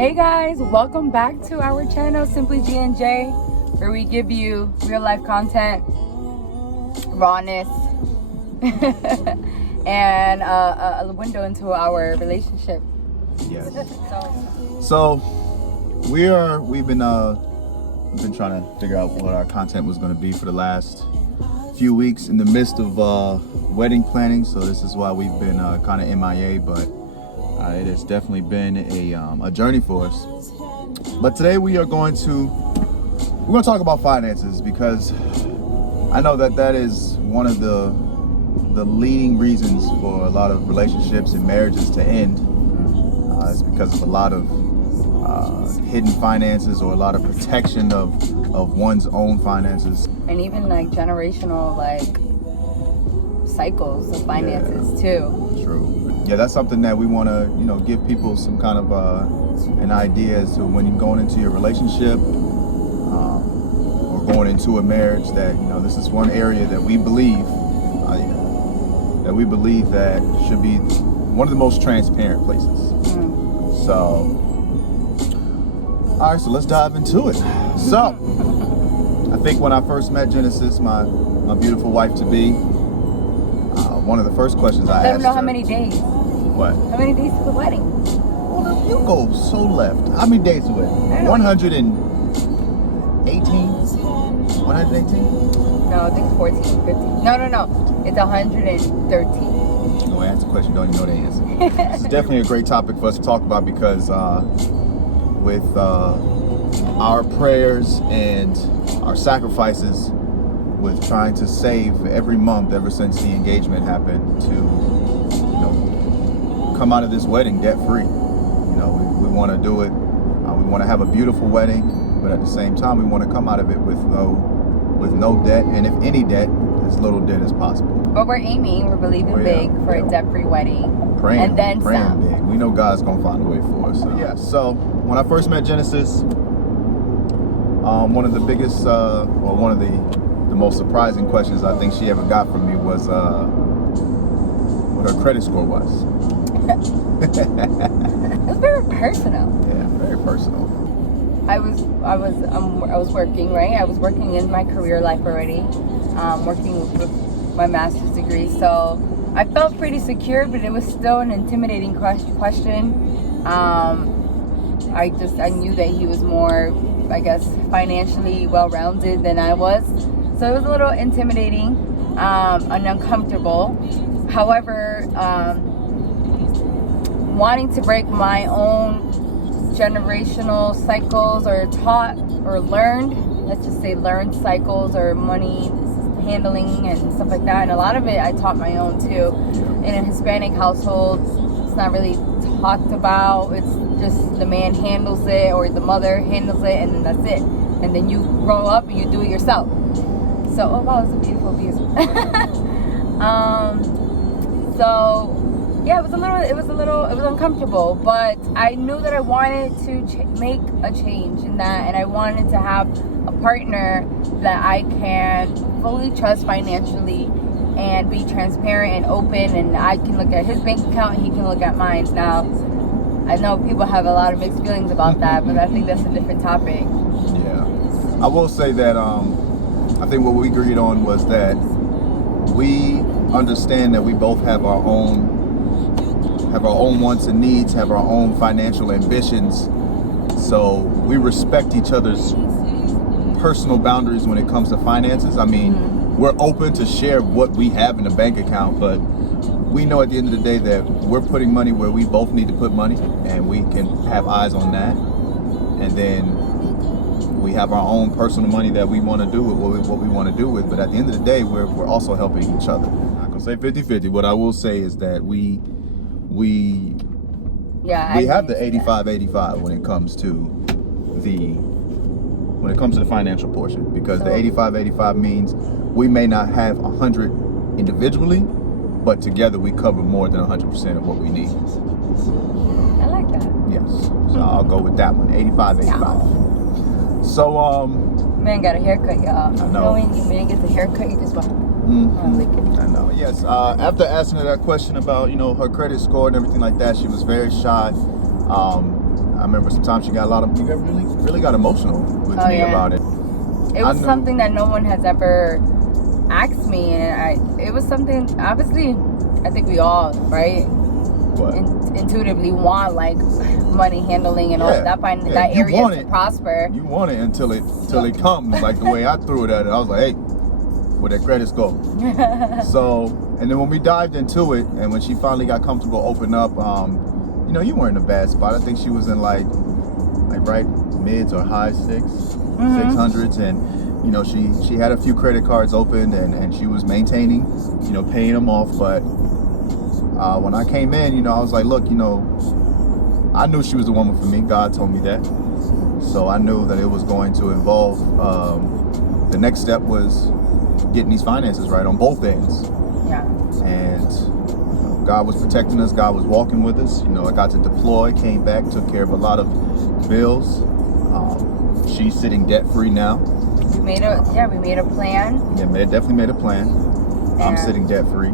Hey guys, welcome back to our channel, Simply G and J, where we give you real life content, rawness, and a window into our relationship. Yes. So we've been trying to figure out what our content was going to be for the last few weeks in the midst of wedding planning. So this is why we've been kind of MIA, but it has definitely been a journey for us. But today we're going to talk about finances, because I know that is one of the leading reasons for a lot of relationships and marriages to end. It's because of a lot of hidden finances, or a lot of protection of one's own finances, And even like generational cycles of finances too. True. Yeah, that's something that we want to, give people some kind of an idea as to when you're going into your relationship or going into a marriage, that this is one area that we believe that should be one of the most transparent places. So, all right, so let's dive into it. So, I think when I first met Genesis, my beautiful wife to be, one of the first questions I asked her. Let them know how many days. What? How many days to the wedding? Well, you go so left. How many days to it? 118? 118? No, I think it's 14, 15. No. It's 113. No, answer the question, don't even know the answer. This is definitely a great topic for us to talk about, because with our prayers and our sacrifices with trying to save every month ever since the engagement happened to, come out of this wedding debt-free. We want to do it. We want to have a beautiful wedding, but at the same time, we want to come out of it with no debt, and if any debt, as little debt as possible. But we're believing big for a debt-free wedding. Praying some. Big. We know God's gonna find a way for us. So when I first met Genesis, one of the biggest, one of the most surprising questions I think she ever got from me was what her credit score was. It's very personal. Yeah, very personal. I was working, right? I was working in my career life already, working with my master's degree. So I felt pretty secure, but it was still an intimidating question. I knew that he was more, I guess, financially well-rounded than I was. So it was a little intimidating and uncomfortable. However, wanting to break my own generational cycles, or taught or learned, let's just say learned cycles, or money handling and stuff like that. And a lot of it I taught my own too. In a Hispanic household, it's not really talked about. It's just the man handles it, or the mother handles it, and then that's it. And then you grow up and you do it yourself. So, oh wow, it's a beautiful view. So yeah, it was uncomfortable, but I knew that I wanted to make a change in that, and I wanted to have a partner that I can fully trust financially and be transparent and open, and I can look at his bank account and he can look at mine. Now, I know people have a lot of mixed feelings about that, but I think that's a different topic. Yeah, I will say that I think what we agreed on was that we understand that we both have our own wants and needs, have our own financial ambitions. So we respect each other's personal boundaries when it comes to finances. I mean, we're open to share what we have in the bank account, but we know at the end of the day that we're putting money where we both need to put money, and we can have eyes on that. And then we have our own personal money that we want to do with what we want to do with. But at the end of the day, we're also helping each other. I'm not gonna say 50-50. What I will say is that we have the 85-85 when it comes to the financial portion, because the 85-85 means we may not have 100 individually, but together we cover more than 100% of what we need. I like that. Yes, so I'll go with that one, 85-85. So man got a haircut, y'all. I know. When you man gets a haircut, you just want I know. Yes. After asking her that question about her credit score and everything like that, she was very shy. I remember sometimes she got really got emotional with me about it. It was something that no one has ever asked me, and it was something, obviously, I think we all, right? What? Intuitively want like money handling and all that area to prosper. You want it until it comes, like the way I threw it at it. I was like, hey, where that credit score? So, and then when we dived into it, and when she finally got comfortable open up, you know, you weren't in a bad spot. I think she was in like right mids or high 600s, and you know, she had a few credit cards open, and she was maintaining, you know, paying them off. But when I came in, you know, I was like, look, you know, I knew she was the woman for me. God told me that. So I knew that it was going to involve, the next step was getting these finances right on both ends. Yeah. And God was protecting us. God was walking with us. You know, I got to deploy, came back, took care of a lot of bills. She's sitting debt-free now. We made a plan. Yeah, definitely made a plan. I'm sitting debt-free.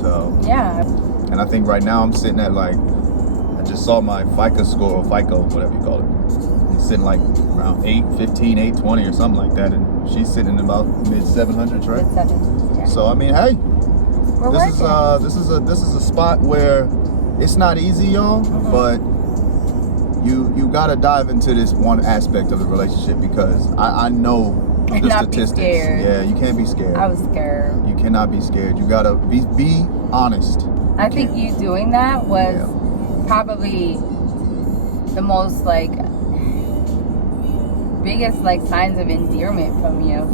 So. Yeah. And I think right now I'm sitting at like, I just saw my FICO score, or FICO, whatever you call it. It's sitting like around 815, 820 or something like that. And she's sitting in about mid 700s, right? Yeah. So I mean, hey, this is a spot where it's not easy, y'all, but you gotta dive into this one aspect of the relationship, because I know the statistics. Yeah, you can't be scared. I was scared. You cannot be scared. You gotta be honest. I think you doing that was probably the most like biggest like signs of endearment from you.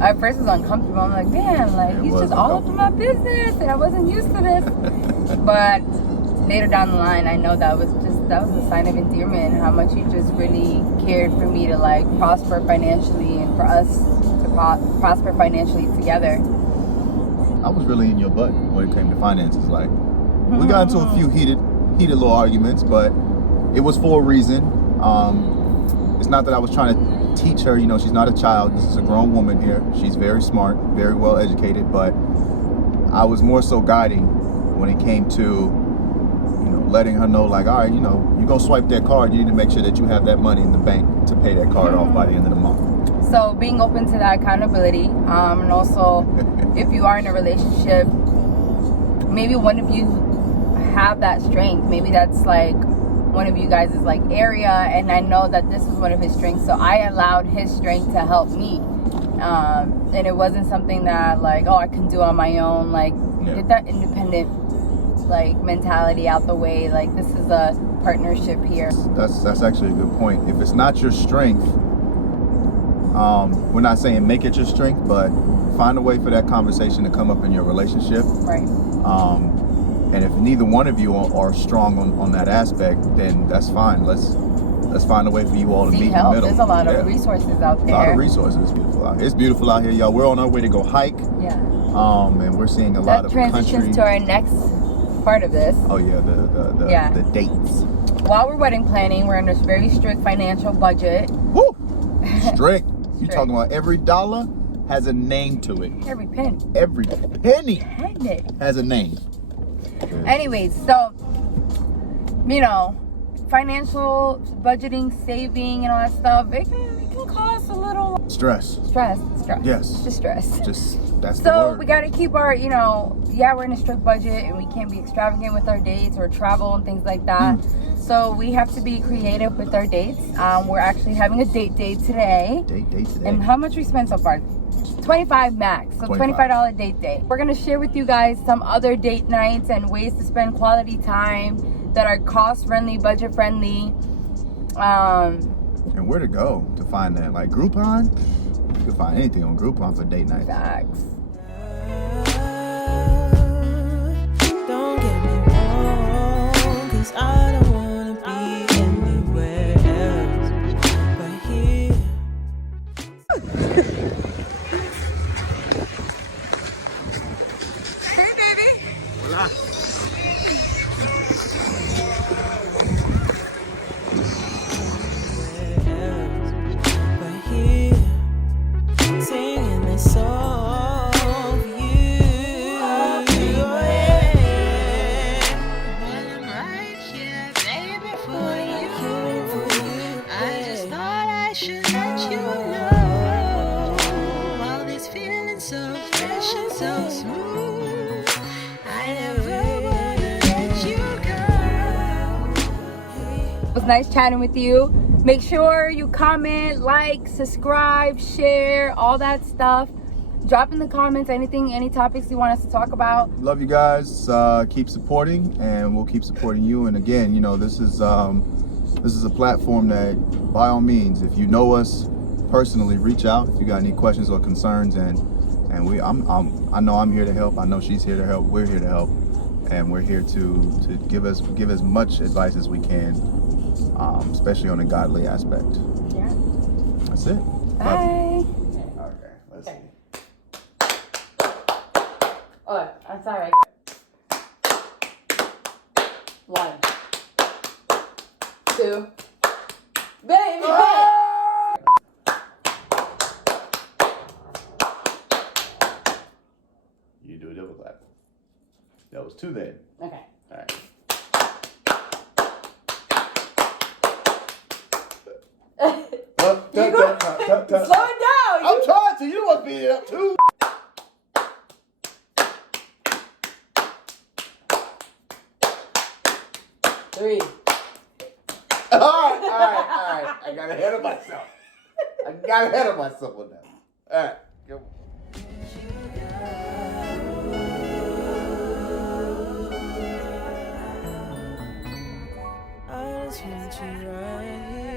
At first it was uncomfortable. I'm like, man, like he's just all up in my business, and I wasn't used to this. But later down the line, I know that was a sign of endearment, how much you just really cared for me to like prosper financially, and for us to prosper financially together. I was really in your butt when it came to finances. Like, we got into a few heated little arguments, but it was for a reason. It's not that I was trying to teach her, you know, she's not a child. This is a grown woman here. She's very smart, very well educated, but I was more so guiding when it came to, you know, letting her know, like, all right, you know, you're gonna swipe that card, you need to make sure that you have that money in the bank to pay that card off by the end of the month. So being open to that accountability, and also if you are in a relationship, maybe one of you have that strength. Maybe that's like one of you guys is like area, and I know that this is one of his strengths, so I allowed his strength to help me. And it wasn't something that like, oh, I can do on my own. Like, get that independent like mentality out the way. Like, this is a partnership here. That's actually a good point. If it's not your strength, we're not saying make it your strength, but find a way for that conversation to come up in your relationship. Right. And if neither one of you are strong on that aspect, then that's fine. Let's find a way for you all to meet in the middle. There's a lot of resources out there. A lot of resources. It's beautiful out here. It's beautiful out here, y'all. We're on our way to go hike. Yeah. And we're seeing a lot of country. That transitions to our next part of this. Oh yeah, the dates. While we're wedding planning, we're under a very strict financial budget. Woo! Strict. You talking about every dollar has a name to it. Every penny. Every penny has a name. Anyways, so, you know, financial budgeting, saving, and all that stuff, it can cause a little stress. Yes. Just stress. That's the word. So we got to keep our, you know, we're in a strict budget, and we can't be extravagant with our dates or travel and things like that. So we have to be creative with our dates. We're actually having a date today. Date today. And how much we spent so far? $25 max, so $25 date. We're gonna share with you guys some other date nights and ways to spend quality time that are cost friendly, budget friendly. And where to go to find that? Like Groupon? You can find anything on Groupon for date nights. Facts. Don't get me wrong, 'cause I don't wanna be anywhere else but here. Hey, baby. Hola. But here, singing this song for you. While I'm right here, baby, passion so smooth. I never wanna let you go. It was nice chatting with you. Make sure you comment, like, subscribe, share, all that stuff. Drop in the comments any topics you want us to talk about. Love you guys. Keep supporting, and we'll keep supporting you. And again, you know, this is a platform that, by all means, if you know us personally, reach out if you got any questions or concerns. And I know I'm here to help. I know she's here to help. We're here to help, and we're here to give as much advice as we can, especially on a godly aspect. Yeah. That's it. Bye. Okay. Let's see. Oh, I'm sorry. 1, 2, baby. You do a double clap. That was 2 then. Okay. All right. Slow it down. I'm trying to. You must beat it up too. Three. All right. I got ahead of myself. On that. All right. Go. I just want you right here.